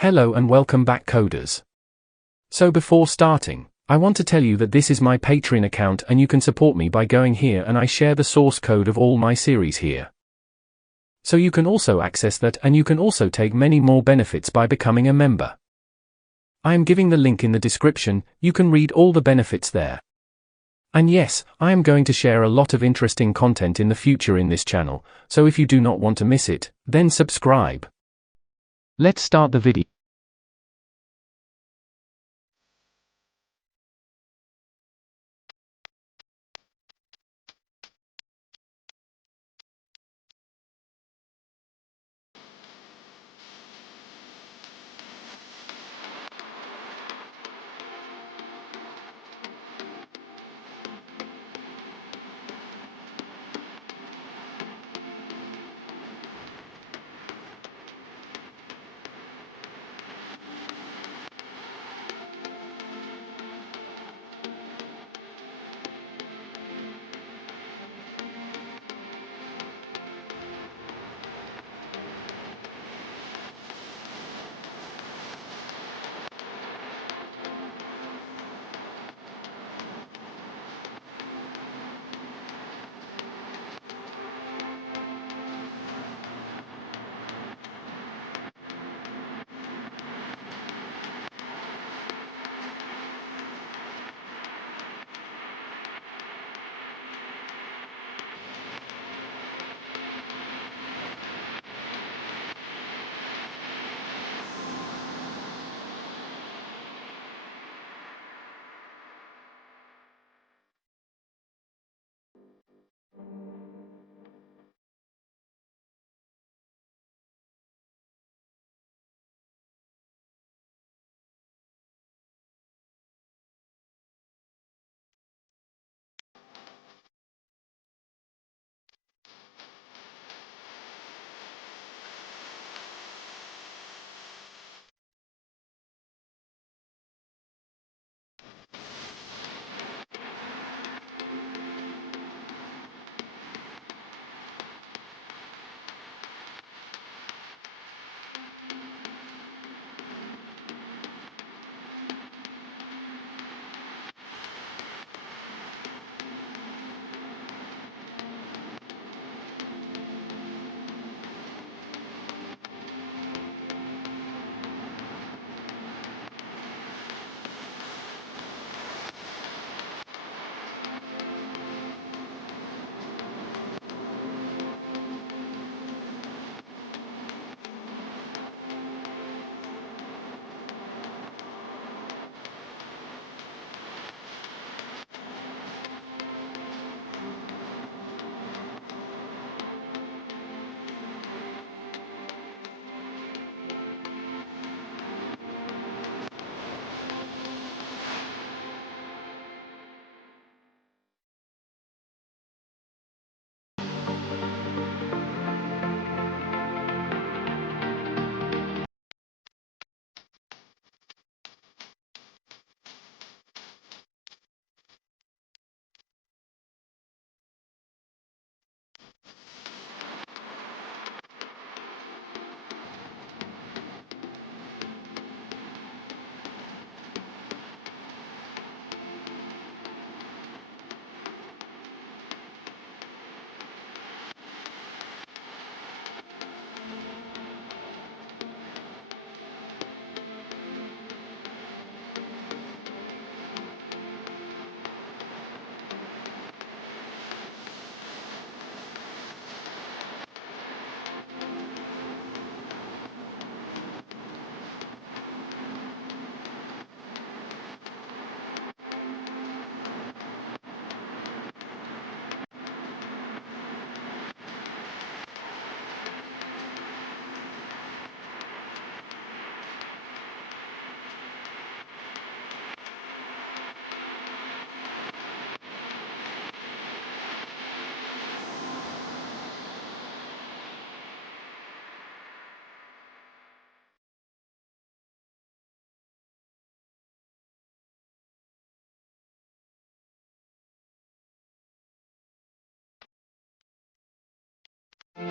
Hello and welcome back, coders. So before starting, I want to tell you that this is my Patreon account and you can support me by going here, and I share the source code of all my series here. So you can also access that, and you can also take many more benefits by becoming a member. I am giving the link in the description. You can read all the benefits there. And yes, I am going to share a lot of interesting content in the future in this channel, so if you do not want to miss it, then subscribe. Let's start the video.